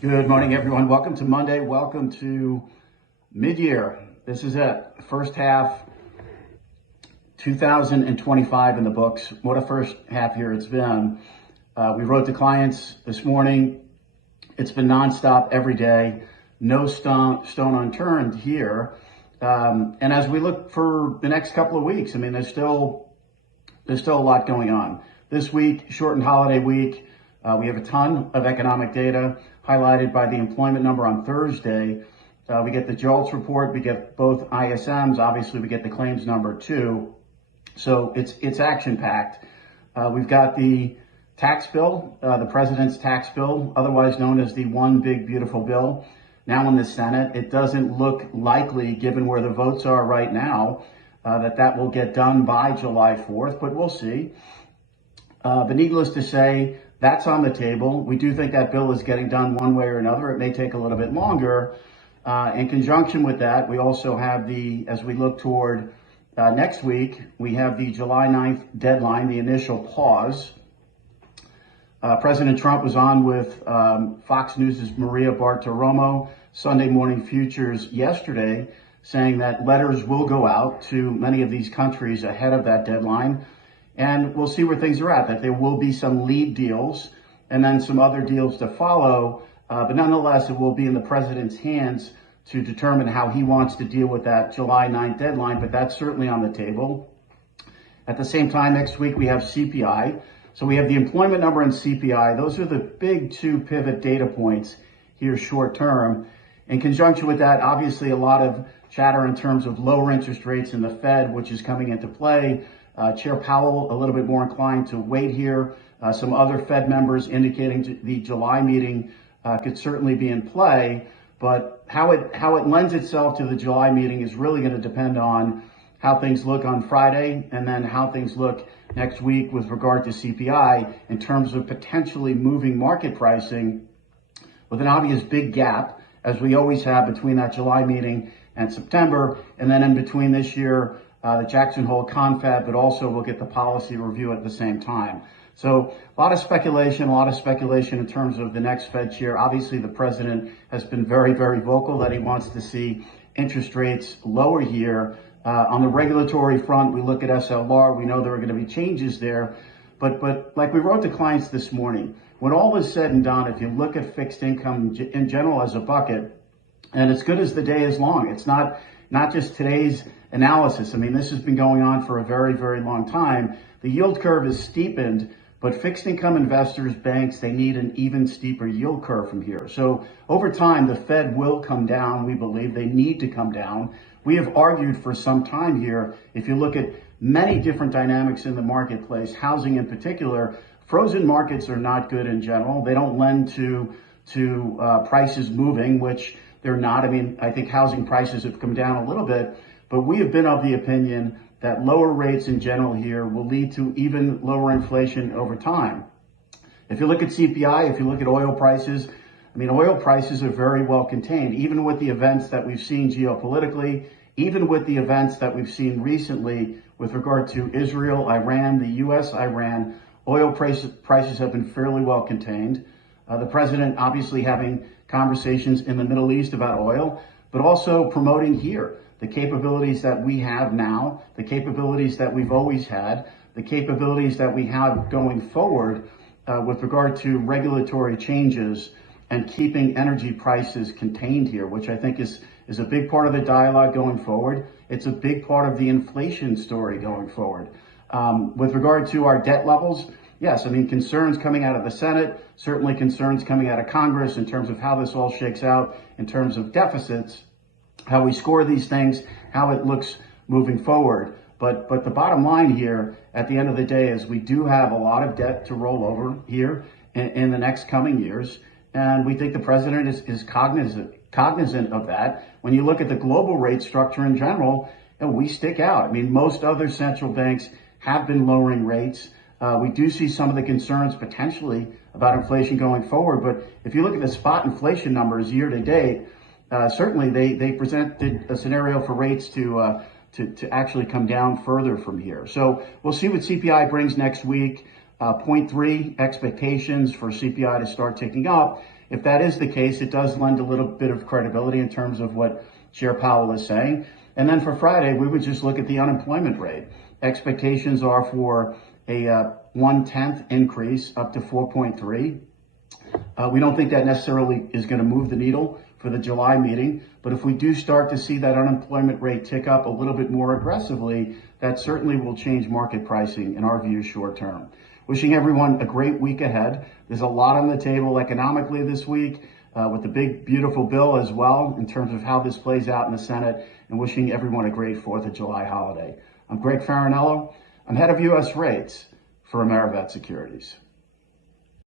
Good morning, everyone. Welcome to Monday. Welcome to mid-year. This is it. First half 2025 in the books. What a first half year it's been. We wrote to clients this morning. It's been nonstop every day. No stone unturned here. And as we look for the next couple of weeks, there's still a lot going on. This week, shortened holiday week. We have a ton of economic data highlighted by the employment number on Thursday. We get the JOLTS report. We get both ISMs. Obviously, we get the claims number too. So it's action packed. We've got the tax bill, the president's tax bill, otherwise known as the One Big Beautiful Bill, now in the Senate. It doesn't look likely, given where the votes are right now, that will get done by July 4th, but we'll see. But needless to say, that's on the table. We do think that bill is getting done one way or another. It may take a little bit longer. In conjunction with that, we also have as we look toward next week, we have the July 9th deadline, the initial pause. President Trump was on with Fox News' Maria Bartiromo, Sunday Morning Futures yesterday, saying that letters will go out to many of these countries ahead of that deadline. And we'll see where things are at, that there will be some lead deals and then some other deals to follow. But nonetheless, it will be in the president's hands to determine how he wants to deal with that July 9th deadline. But that's certainly on the table. At the same time, next week, we have CPI. So we have the employment number and CPI. Those are the big two pivot data points here short term. In conjunction with that, obviously, a lot of chatter in terms of lower interest rates in the Fed, which is coming into play. Chair Powell a little bit more inclined to wait here. Some other Fed members indicating the July meeting could certainly be in play, but how it lends itself to the July meeting is really going to depend on how things look on Friday and then how things look next week with regard to CPI in terms of potentially moving market pricing with an obvious big gap, as we always have between that July meeting and September, and then in between this year, the Jackson Hole confab, but also we'll get the policy review at the same time. So a lot of speculation in terms of the next Fed chair. Obviously, the president has been very, very vocal that he wants to see interest rates lower here. On the regulatory front, we look at SLR. We know there are going to be changes there. But like we wrote to clients this morning, when all is said and done, if you look at fixed income in general as a bucket, and as good as the day is long, it's not just today's analysis. This has been going on for a very, very long time. The yield curve is steepened, but fixed income investors, banks, they need an even steeper yield curve from here. So over time, the Fed will come down. We believe they need to come down. We have argued for some time here. If you look at many different dynamics in the marketplace, housing in particular, frozen markets are not good in general. They don't lend to prices moving, which they're not. I think housing prices have come down a little bit, but we have been of the opinion that lower rates in general here will lead to even lower inflation over time. If you look at CPI, if you look at oil prices, oil prices are very well contained, even with the events that we've seen geopolitically, even with the events that we've seen recently with regard to Israel, Iran, the U.S., Iran, oil prices have been fairly well contained. The president obviously having conversations in the Middle East about oil, but also promoting here the capabilities that we have now, the capabilities that we've always had, the capabilities that we have going forward with regard to regulatory changes and keeping energy prices contained here, which I think is a big part of the dialogue going forward. It's a big part of the inflation story going forward. With regard to our debt levels, yes, concerns coming out of the Senate, certainly concerns coming out of Congress in terms of how this all shakes out in terms of deficits, how we score these things, how it looks moving forward. But the bottom line here at the end of the day is we do have a lot of debt to roll over here in the next coming years. And we think the president is cognizant of that. When you look at the global rate structure in general, we stick out. Most other central banks have been lowering rates. We do see some of the concerns potentially about inflation going forward. But if you look at the spot inflation numbers year to date, certainly they presented a scenario for rates to actually come down further from here. So we'll see what CPI brings next week. 0.3 expectations for CPI to start ticking up. If that is the case, it does lend a little bit of credibility in terms of what Chair Powell is saying. And then for Friday, we would just look at the unemployment rate. Expectations are for a 1/10 increase up to 4.3. We don't think that necessarily is going to move the needle for the July meeting, but if we do start to see that unemployment rate tick up a little bit more aggressively, that certainly will change market pricing in our view short term. Wishing everyone a great week ahead. There's a lot on the table economically this week with the big, beautiful bill as well in terms of how this plays out in the Senate, and wishing everyone a great 4th of July holiday. I'm Greg Faranello. I'm head of U.S. rates for AmeriVet Securities.